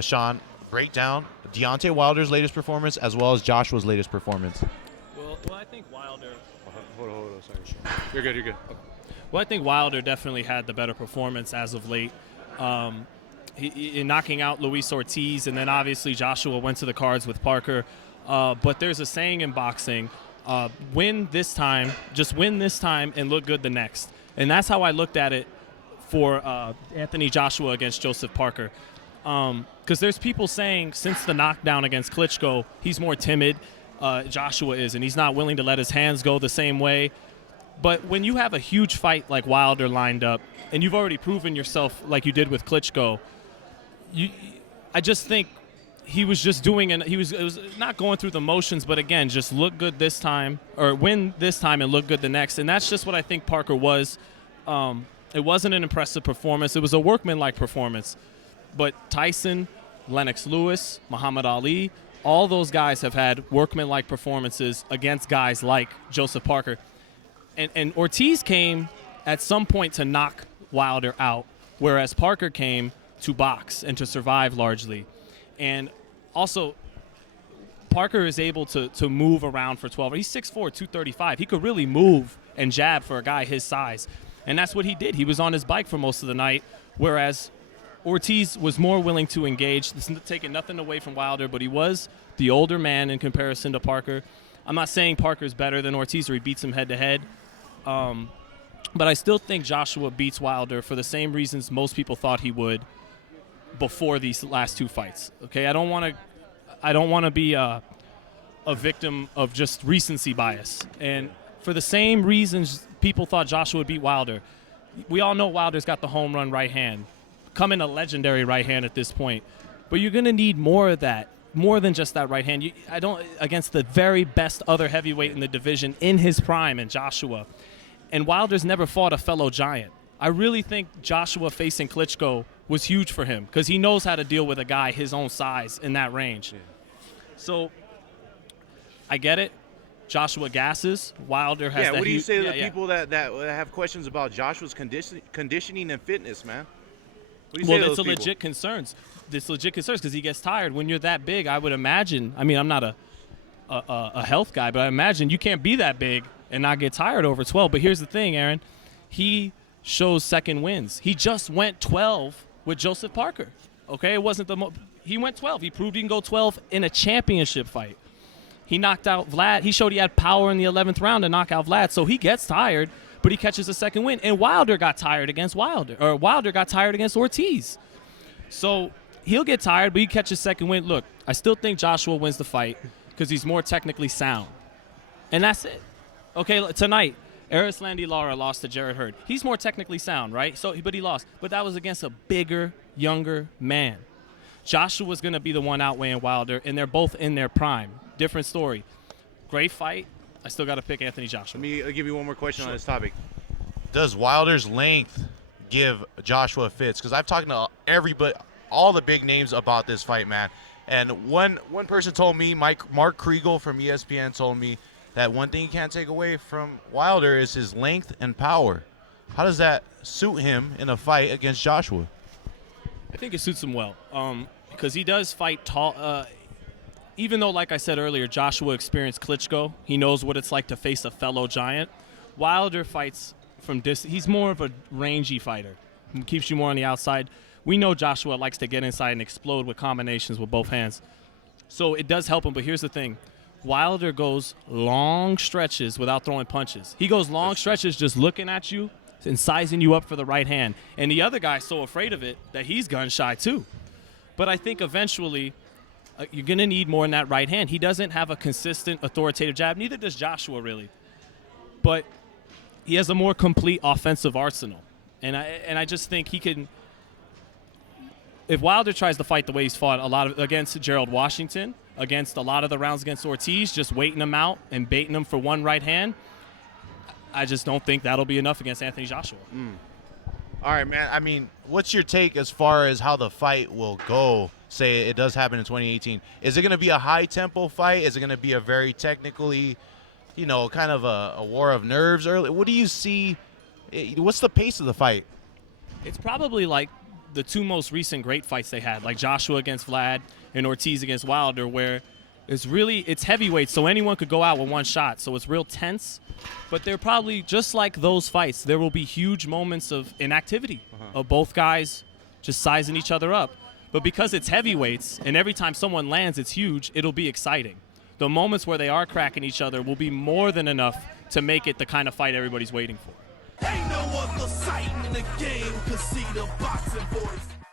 Sean, break down Deontay Wilder's latest performance as well as Joshua's latest performance. Well, I think Wilder. Hold on, sorry, Sean. You're good. Okay. Well, I think Wilder definitely had the better performance as of late. In knocking out Luis Ortiz, and then obviously Joshua went to the cards with Parker. But there's a saying in boxing, win this time, just win this time and look good the next. And that's how I looked at it for Anthony Joshua against Joseph Parker. Because there's people saying since the knockdown against Klitschko, he's more timid, Joshua is, and he's not willing to let his hands go the same way. But when you have a huge fight like Wilder lined up, and you've already proven yourself like you did with Klitschko, I just think he was just doing, and it was not going through the motions, but again, just look good this time, or win this time and look good the next. And that's just what I think Parker was. It wasn't an impressive performance. It was a workmanlike performance. But Tyson, Lennox Lewis, Muhammad Ali, all those guys have had workmanlike performances against guys like Joseph Parker. And Ortiz came at some point to knock Wilder out, whereas Parker came to box and to survive largely. And also, Parker is able to move around for 12. He's 6'4", 235. He could really move and jab for a guy his size. And that's what he did. He was on his bike for most of the night, whereas Ortiz was more willing to engage. This is taking nothing away from Wilder, but he was the older man in comparison to Parker. I'm not saying Parker's better than Ortiz or he beats him head-to-head. But I still think Joshua beats Wilder for the same reasons most people thought he would before these last two fights. Okay, I don't want to be a victim of just recency bias. And for the same reasons people thought Joshua would beat Wilder, we all know Wilder's got the home run right hand, coming a legendary right hand at this point. But you're going to need more of that, more than just that right hand. Against the very best other heavyweight in the division in his prime, and Joshua. And Wilder's never fought a fellow giant. I really think Joshua facing Klitschko was huge for him because he knows how to deal with a guy his own size in that range. Yeah. So I get it. Joshua gasses. Wilder has that. What do you say to the people that have questions about Joshua's conditioning and fitness, man? It's a legit concerns. It's legit concerns because he gets tired. When you're that big, I would imagine. I mean, I'm not a health guy, but I imagine you can't be that big and not get tired over 12. But here's the thing, Aaron. He shows second wins. He just went 12 with Joseph Parker. Okay, it wasn't he went 12. He proved he can go 12 in a championship fight. He knocked out Vlad. He showed he had power in the 11th round to knock out Vlad. So he gets tired, but he catches a second win. And Wilder got tired against Wilder got tired against Ortiz. So he'll get tired, but he catches second win. Look, I still think Joshua wins the fight because he's more technically sound. And that's it. Okay, tonight, Erislandy Lara lost to Jarrett Hurd. He's more technically sound, right? But he lost. But that was against a bigger, younger man. Joshua's going to be the one outweighing Wilder, and they're both in their prime. Different story. Great fight. I still got to pick Anthony Joshua. Let me give you one more question on this topic. Does Wilder's length give Joshua fits? Because I've talked to everybody, all the big names about this fight, man. And one person told me, Mark Kriegel from ESPN told me that one thing you can't take away from Wilder is his length and power. How does that suit him in a fight against Joshua? I think it suits him well because he does fight tall. Even though, like I said earlier, Joshua experienced Klitschko, he knows what it's like to face a fellow giant. Wilder fights from distance. He's more of a rangy fighter. He keeps you more on the outside. We know Joshua likes to get inside and explode with combinations with both hands. So it does help him, but here's the thing. Wilder goes long stretches without throwing punches. He goes long stretches just looking at you and sizing you up for the right hand. And the other guy's so afraid of it that he's gun shy too. But I think eventually you're going to need more in that right hand. He doesn't have a consistent authoritative jab. Neither does Joshua really. But he has a more complete offensive arsenal. And I just think he can – if Wilder tries to fight the way he's fought a lot of against Gerald Washington, against a lot of the rounds against Ortiz, just waiting him out and baiting him for one right hand, I just don't think that'll be enough against Anthony Joshua. All right, man. I mean, what's your take as far as how the fight will go, say it does happen in 2018? Is it going to be a high-tempo fight? Is it going to be a very technically, kind of a war of nerves early? What do you see? What's the pace of the fight? It's probably like the two most recent great fights they had, like Joshua against Vlad and Ortiz against Wilder, where it's heavyweight, so anyone could go out with one shot, so it's real tense. But they're probably, just like those fights, there will be huge moments of inactivity of both guys just sizing each other up. But because it's heavyweights, and every time someone lands, it's huge, it'll be exciting. The moments where they are cracking each other will be more than enough to make it the kind of fight everybody's waiting for. Ain't no other sight in the game, 'cause see the boxing voice.